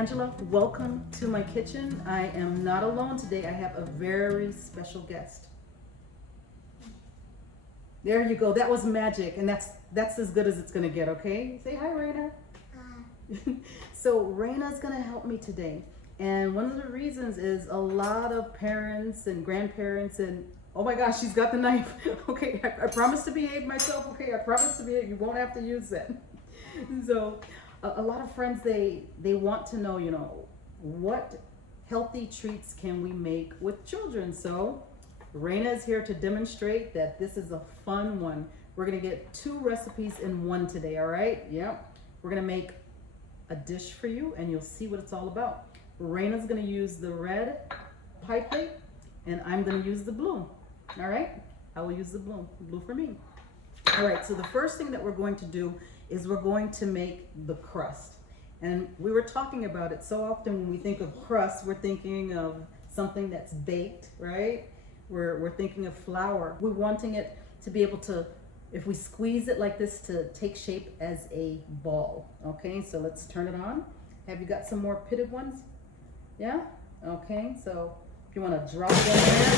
Angela. Welcome to my kitchen. I am not alone today. I have a very special guest. There you go. That was magic, and that's as good as it's gonna get. Okay. Say hi, Rainah. Hi. So Rainah's gonna help me today, and one of the reasons is a lot of parents and grandparents and oh my gosh, she's got the knife. Okay, I promise to behave myself. Okay, I promise to behave. You won't have to use that. So a lot of friends, they want to know, you know, what healthy treats can we make with children? So Rainah is here to demonstrate that this is a fun one. We're gonna get 2 recipes in one today, all right? Yep. We're gonna make a dish for you and you'll see what it's all about. Rainah's gonna use the red pie plate and I'm gonna use the blue, all right? I will use the blue for me. All right, so the first thing that we're going to do is we're going to make the crust. And we were talking about it so often when we think of crust, we're thinking of something that's baked, right? We're thinking of flour. We're wanting it to be able to, if we squeeze it like this, to take shape as a ball. Okay, so let's turn it on. Have you got some more pitted ones? Yeah? Okay, so if you want to drop them there.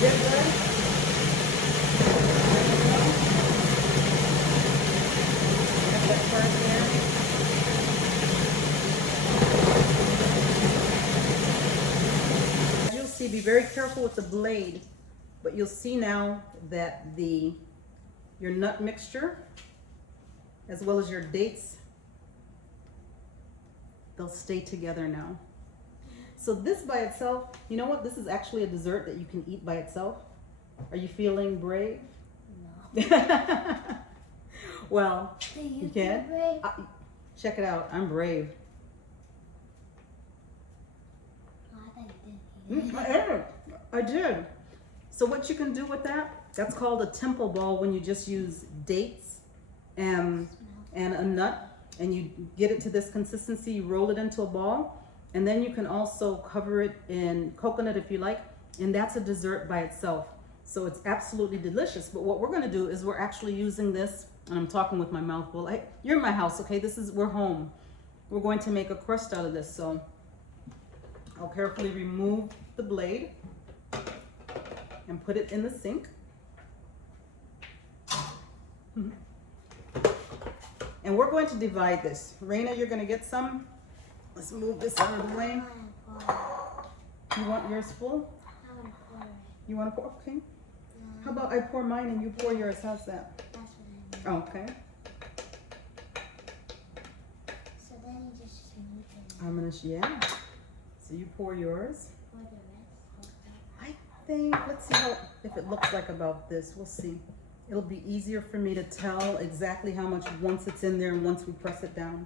Good, good. Have that part there. You'll see, be very careful with the blade, but you'll see now that your nut mixture, as well as your dates, they'll stay together now. So this by itself, you know what? This is actually a dessert that you can eat by itself. Are you feeling brave? No. Well, you can. Check it out. I'm brave. I did. So what you can do with that, that's called a temple ball when you just use dates and a nut and you get it to this consistency, you roll it into a ball. And then you can also cover it in coconut if you like, and that's a dessert by itself. So it's absolutely delicious. But what we're gonna do is we're actually using this, and I'm talking with my mouth full. You're in my house, okay? We're home. We're going to make a crust out of this. So I'll carefully remove the blade and put it in the sink. And we're going to divide this. Rainah, you're gonna get some. Let's move this out of the way. You want yours full? You want to pour? Okay. How about I pour mine and you pour yours? How's that? That's what I mean. Okay. So then you just smooth it. Yeah. So you pour yours. Pour the rest. I think, let's see if it looks like about this. We'll see. It'll be easier for me to tell exactly how much once it's in there and once we press it down.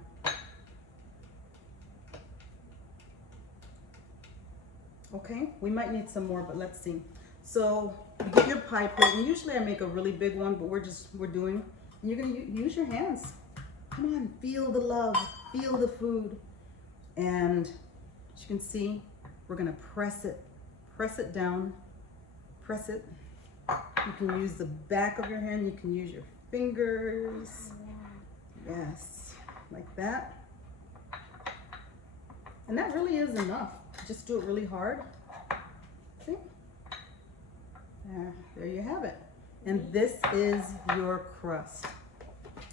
Okay, we might need some more, but let's see. So you get your pie plate, and usually I make a really big one, but we're doing, and you're gonna use your hands. Come on, feel the love, feel the food. And as you can see, we're gonna press it down, press it. You can use the back of your hand, you can use your fingers. Yes, like that. And that really is enough. Just do it really hard. See? There you have it. And this is your crust.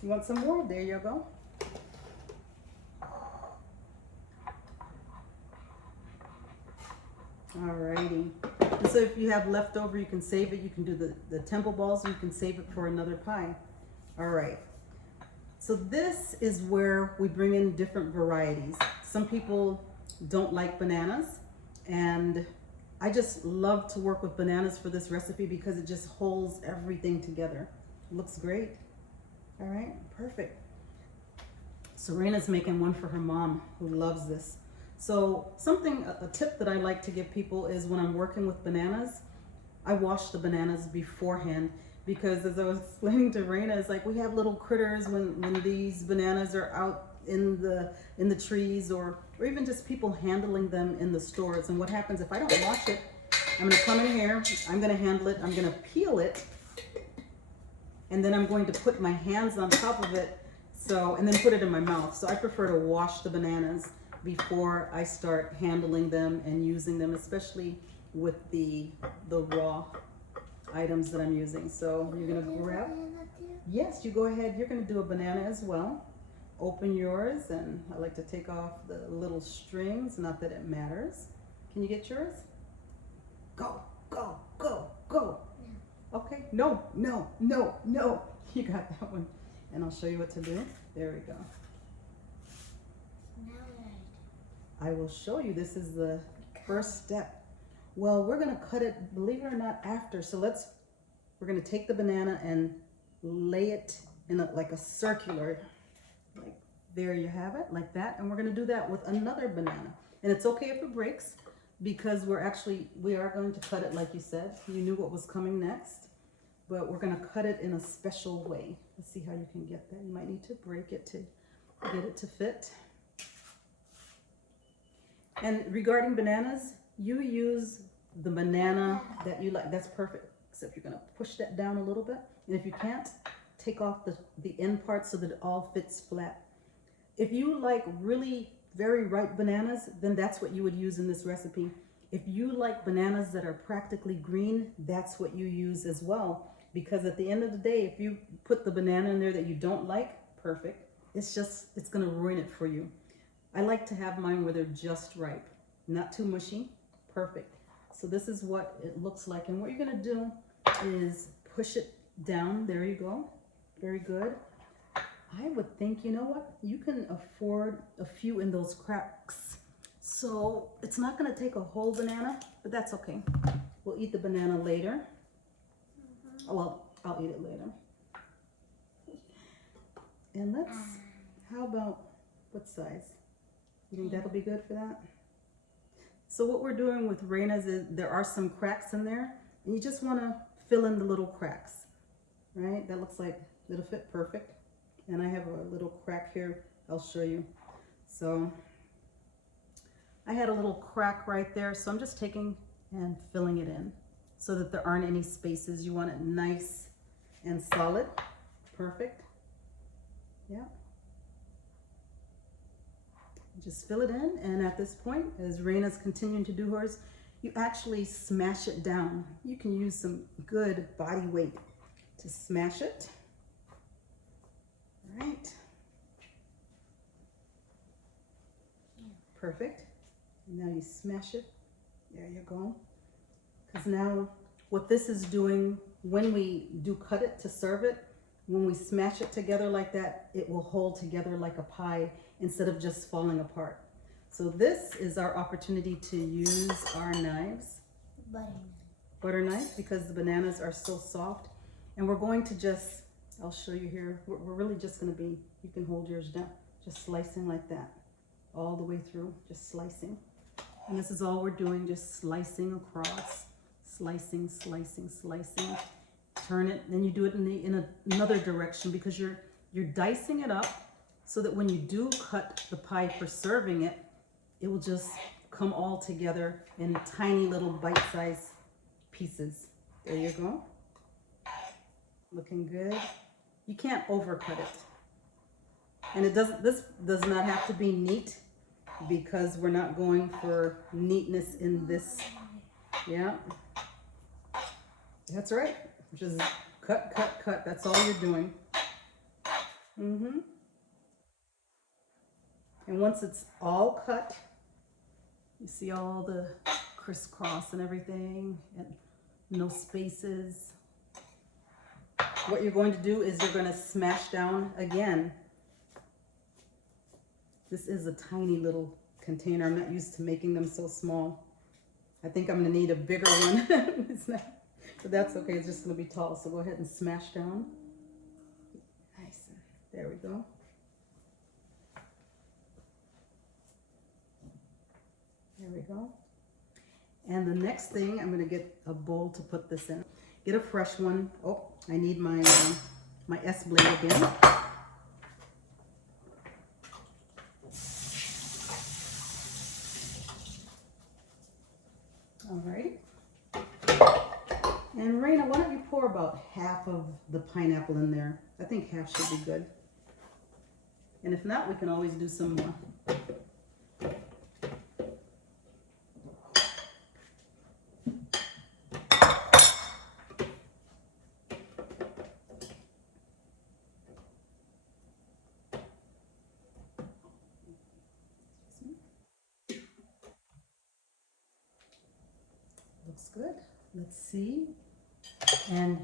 You want some more? There you go. Alrighty. And so if you have leftover, you can save it. You can do the temple balls, or you can save it for another pie. All right. So this is where we bring in different varieties. Some people don't like bananas, and I just love to work with bananas for this recipe because it just holds everything together. It looks great. All right, perfect. So Rainah's making one for her mom who loves this. So a tip that I like to give people is when I'm working with bananas, I wash the bananas beforehand, because as I was explaining to Rainah, it's like we have little critters when these bananas are out in the trees, or even just people handling them in the stores. And what happens if I don't wash it, I'm gonna come in here, I'm gonna handle it, I'm gonna peel it, and then I'm going to put my hands on top of it, and then put it in my mouth. So I prefer to wash the bananas before I start handling them and using them, especially with the raw items that I'm using. So you're gonna grab, yes, you go ahead, you're gonna do a banana as well. Open yours, and I like to take off the little strings, not that it matters. Can you get yours? Go, go, go, go. No. Okay, no, no, no, no. You got that one. And I'll show you what to do. There we go. I will show you. This is the first step. Well, we're gonna cut it, believe it or not, after. So we're gonna take the banana and lay it in like a circular, like there you have it, like that. And we're gonna do that with another banana. And it's okay if it breaks, because we are going to cut it like you said. You knew what was coming next, but we're gonna cut it in a special way. Let's see how you can get that. You might need to break it to get it to fit. And regarding bananas, you use the banana that you like. That's perfect, except you're gonna push that down a little bit. And if you can't, take off the end part so that it all fits flat. If you like really very ripe bananas, then that's what you would use in this recipe. If you like bananas that are practically green, that's what you use as well. Because at the end of the day, if you put the banana in there that you don't like, perfect. It's gonna ruin it for you. I like to have mine where they're just ripe, not too mushy, perfect. So this is what it looks like. And what you're gonna do is push it down. There you go, very good. I would think, you know what, you can afford a few in those cracks. So it's not gonna take a whole banana, but that's okay. We'll eat the banana later. Well, I'll eat it later. And how about, what size? You think that'll be good for that? So what we're doing with Rainah's is there are some cracks in there, and you just wanna fill in the little cracks, right? That looks like it'll fit perfect. And I have a little crack here, I'll show you. So I had a little crack right there, so I'm just taking and filling it in so that there aren't any spaces. You want it nice and solid, perfect. Yeah. Just fill it in, and at this point, as Rainah's continuing to do hers, you actually smash it down. You can use some good body weight to smash it. Right. Perfect. Now you smash it. There you go. Because now what this is doing, when we do cut it to serve it, when we smash it together like that, it will hold together like a pie instead of just falling apart. So this is our opportunity to use our knives. Butter knife, because the bananas are so soft. And we're going to just, I'll show you here. We're really just going to be, you can hold yours down, just slicing like that, all the way through, just slicing. And this is all we're doing, just slicing across, slicing, slicing, slicing. Turn it, then you do it in another direction, because you're dicing it up so that when you do cut the pie for serving it, it will just come all together in tiny little bite-sized pieces. There you go. Looking good. You can't overcut it. And this does not have to be neat, because we're not going for neatness in this. Yeah. That's right. Just cut, cut, cut. That's all you're doing. And once it's all cut, you see all the crisscross and everything, and no spaces. What you're going to do is you're going to smash down again. This is a tiny little container. I'm not used to making them so small. I think I'm going to need a bigger one. It's not, but that's okay. It's just going to be tall. So go ahead and smash down. Nice. There we go. There we go. And the next thing, I'm going to get a bowl to put this in. Get a fresh one. Oh, I need my my S blade again. Alrighty. half of the pineapple in there. I think half should be good. And if not, we can always do some more. Looks good. Let's see. And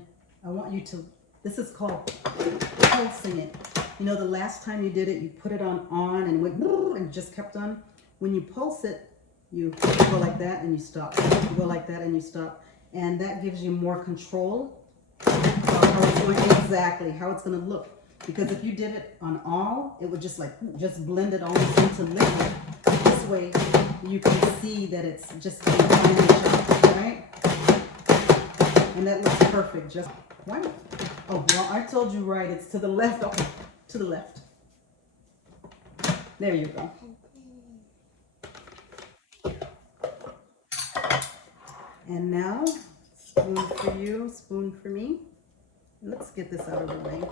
I want you to, this is called pulsing it. You know, the last time you did it, you put it on and it went and just kept on. When you pulse it, you go like that and you stop. You go like that and you stop. And that gives you more control of how it's going, exactly how it's going to look. Because if you did it on all, it would just blend it almost into liquid. This way, you can see that it's just finely chopped, right? And that looks perfect. Just why? Oh, well, I told you right. It's to the left. Okay, to the left. There you go. And now, spoon for you, spoon for me. Let's get this out of the way.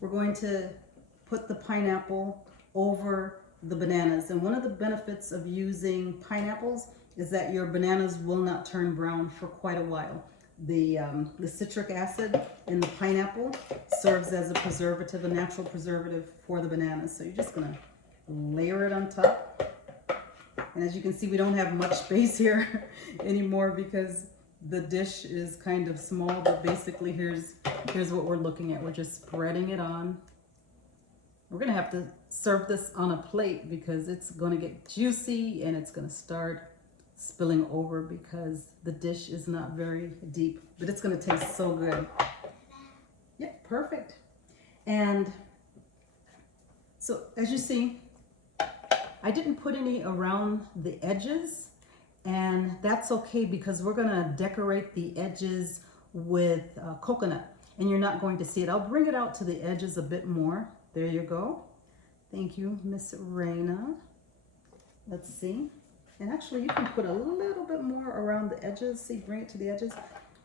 We're going to put the pineapple over the bananas. And one of the benefits of using pineapples is that your bananas will not turn brown for quite a while. The citric acid in the pineapple serves as a preservative, a natural preservative for the bananas. So you're just gonna layer it on top. And as you can see, we don't have much space here anymore because the dish is kind of small, but basically here's what we're looking at. We're just spreading it on. We're gonna have to serve this on a plate because it's gonna get juicy and it's gonna start spilling over because the dish is not very deep, but it's gonna taste so good. Yep, perfect. And so as you see, I didn't put any around the edges, and that's okay because we're gonna decorate the edges with coconut, and you're not going to see it. I'll bring it out to the edges a bit more. There you go. Thank you, Miss Rainah. Let's see. And actually, you can put a little bit more around the edges. See, bring it to the edges.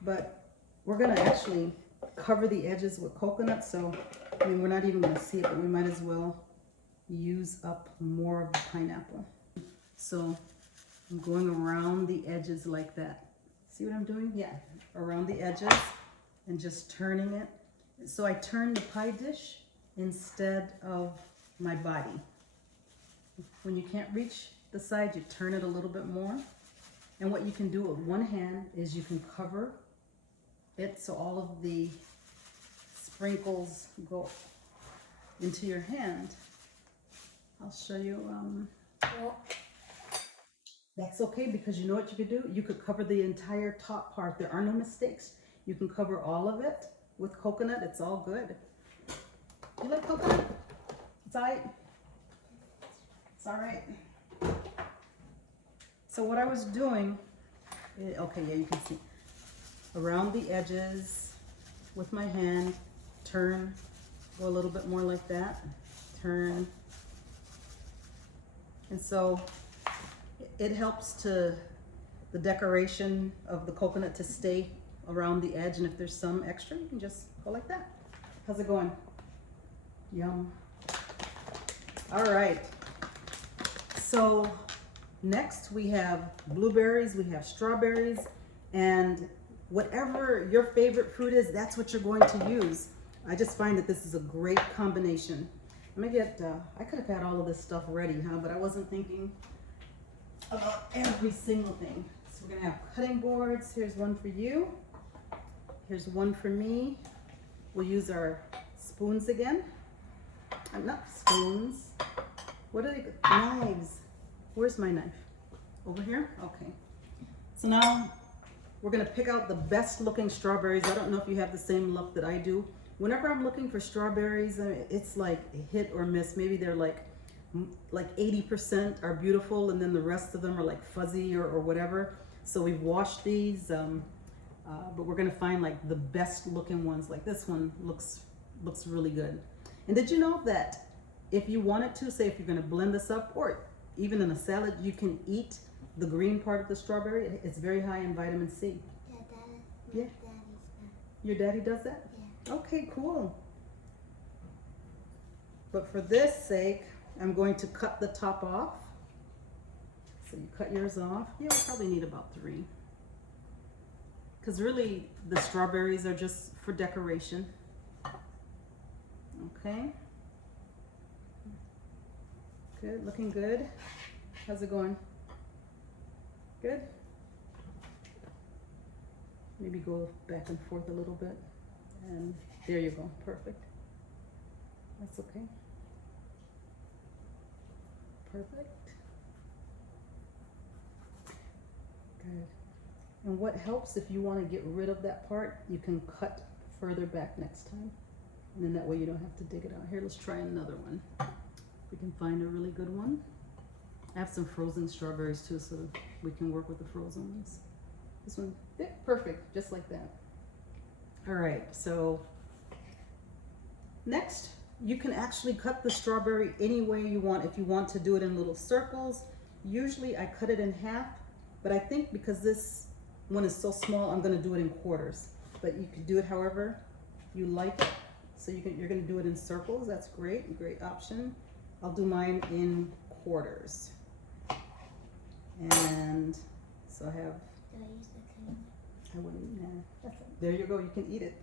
But we're gonna actually cover the edges with coconut, so I mean, we're not even gonna see it, but we might as well use up more of the pineapple. So I'm going around the edges like that. See what I'm doing? Yeah, around the edges and just turning it. So I turn the pie dish instead of my body. When you can't reach the side, you turn it a little bit more. And what you can do with one hand is you can cover it so all of the sprinkles go into your hand. I'll show you. That's okay because you know what you could do? You could cover the entire top part. There are no mistakes. You can cover all of it with coconut. It's all good. You like coconut? It's all right. It's all right. So what I was doing, okay, yeah, you can see. Around the edges with my hand, turn, go a little bit more like that, turn. And so it helps to the decoration of the coconut to stay around the edge. And if there's some extra, you can just go like that. How's it going? Yum. All right. So next we have blueberries, we have strawberries, and whatever your favorite fruit is, that's what you're going to use. I just find that this is a great combination. Let me get, I could have had all of this stuff ready, huh? But I wasn't thinking about every single thing. So we're gonna have cutting boards. Here's one for you. Here's one for me. We'll use our spoons again. Not spoons. What are they? Knives. Where's my knife? Over here? Okay. So now we're gonna pick out the best looking strawberries. I don't know if you have the same luck that I do. Whenever I'm looking for strawberries, it's like a hit or miss. Maybe they're like 80% are beautiful and then the rest of them are like fuzzy or whatever. So we've washed these, but we're gonna find like the best looking ones. Like this one looks really good. And did you know that if you wanted to, say if you're gonna blend this up or even in a salad, you can eat the green part of the strawberry, it's very high in vitamin C. Yeah. Your daddy does that? Yeah. Okay, cool. But for this sake, I'm going to cut the top off. So you cut yours off. Yeah, we'll probably need about 3. Because really, the strawberries are just for decoration. Okay. Good, looking good. How's it going? Good? Maybe go back and forth a little bit. And there you go, perfect. That's okay. Perfect. Good. And what helps, if you want to get rid of that part, you can cut further back next time. And then that way you don't have to dig it out. Here, let's try another one. We can find a really good one. I have some frozen strawberries too, so we can work with the frozen ones. This one, yeah, perfect, just like that. All right, so next, you can actually cut the strawberry any way you want. If you want to do it in little circles, usually I cut it in half, but I think because this one is so small, I'm gonna do it in quarters. But you can do it however you like it. So you're gonna do it in circles, that's great, great option. I'll do mine in quarters. And so I have, Do I use the cream? I wouldn't, nah, that's it. There you go, you can eat it.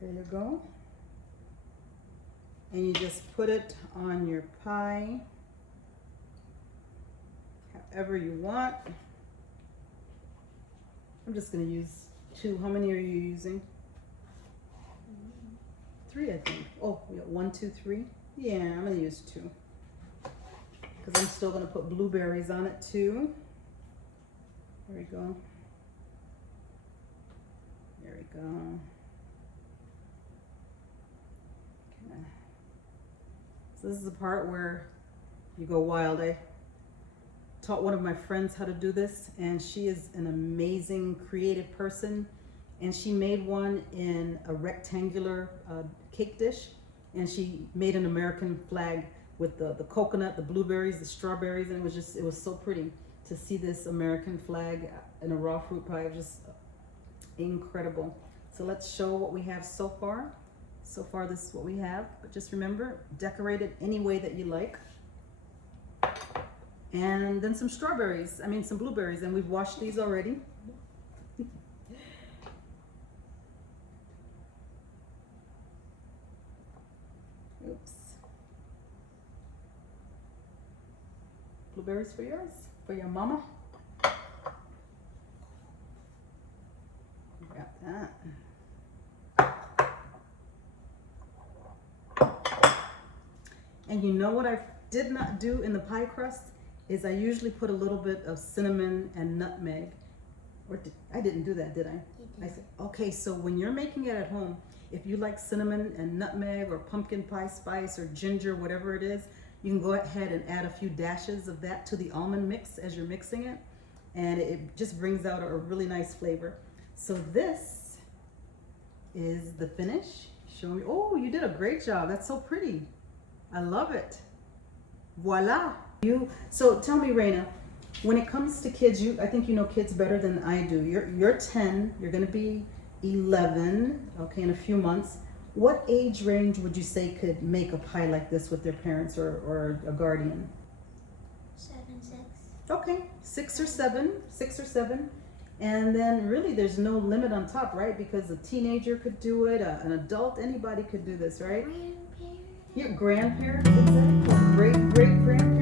There you go. And you just put it on your pie, however you want. I'm just gonna use 2. How many are you using? 3, I think. Oh, yeah, 1, 2, 3. Yeah, I'm gonna use 2. Because I'm still gonna put blueberries on it too. There we go. There we go. Okay. So this is the part where you go wild. I taught one of my friends how to do this, and she is an amazing creative person. And she made one in a rectangular cake dish, and she made an American flag with the coconut, the blueberries, the strawberries, and it was so pretty to see this American flag in a raw fruit pie. It was just incredible. So let's show what we have so far. So far, this is what we have, but just remember, decorate it any way that you like. And then some strawberries, some blueberries, and we've washed these already. Oops. Blueberries for yours, for your mama. Got that. And you know what I did not do in the pie crust is I usually put a little bit of cinnamon and nutmeg. Or I didn't do that, did I? You did. I said, okay, so when you're making it at home, if you like cinnamon and nutmeg or pumpkin pie spice or ginger, whatever it is, you can go ahead and add a few dashes of that to the almond mix as you're mixing it. And it just brings out a really nice flavor. So this is the finish. Show me. Oh, you did a great job. That's so pretty. I love it. Voila. So tell me, Rainah, when it comes to kids, I think you know kids better than I do. You're 10, you're gonna be 11, okay, in a few months. What age range would you say could make a pie like this with their parents or a guardian? 7, 6. Okay, 6 or 7. And then really there's no limit on top, right? Because a teenager could do it, an adult, anybody could do this, right? Grandparents. Your grandparents, exactly. Great grandparents.